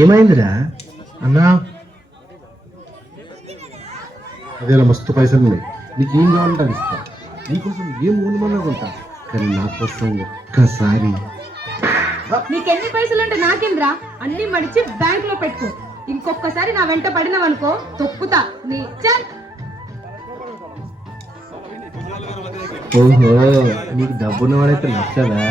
ఏమైందిరా? అన్నా అదేలా మస్తు పైసలు ఉన్నాయి, నీకు ఏం కావాలంటే అది ఇస్తా. నీకోసం ఏం ఉండమన్నా కొంటా, కానీ నా కోసం ఒక్కసారి. నీకెన్ని పైసలుంటే నాకేంద్రా, అన్ని మడిచి బ్యాంక్ లో పెట్టుకో. ఇంకొకసారి నా వెంట పడినవనుకో తొక్కుతా నీ. ఓహో, నీకు డబ్బున్న వాడైతే నచ్చదా?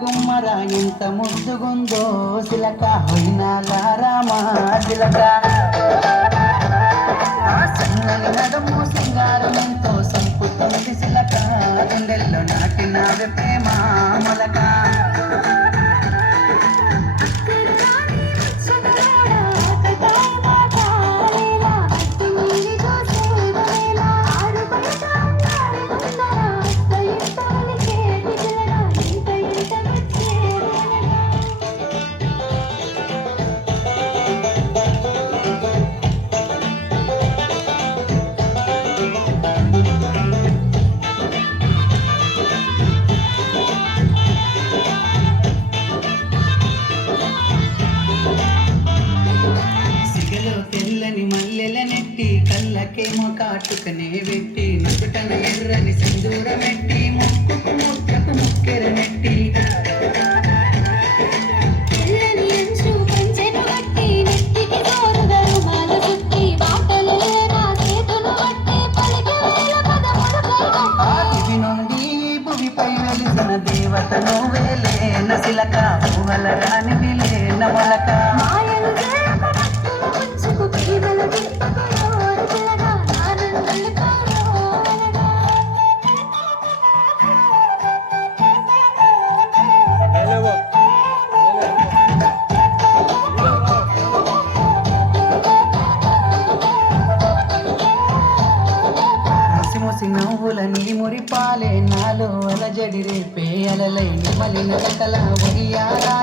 గుమ్మరా ఎంత ముద్దుగుందో సిలక హొయినాలారామా సిలక సన్నని నడుము సింగారం ఎంతో సంపుతుంది సిలక గుండెల్లో నాటిన ప్రేమ మొలక కళ్ళకేమో కాటుకనే పెట్టి నుదుటన ఎర్రని సింధూరమెట్టి ముక్కుకు ముక్కకు ముక్కెర నెట్టి ఆది నుండి భూమిపై వెలిసిన దేవత నువ్వేలే నసిలక ఊహల రాని విలేన మొలక నవ్వులని మురిపాలే నాలో అలజడి రేపే అలలై నిమలిన కల వయ్యారా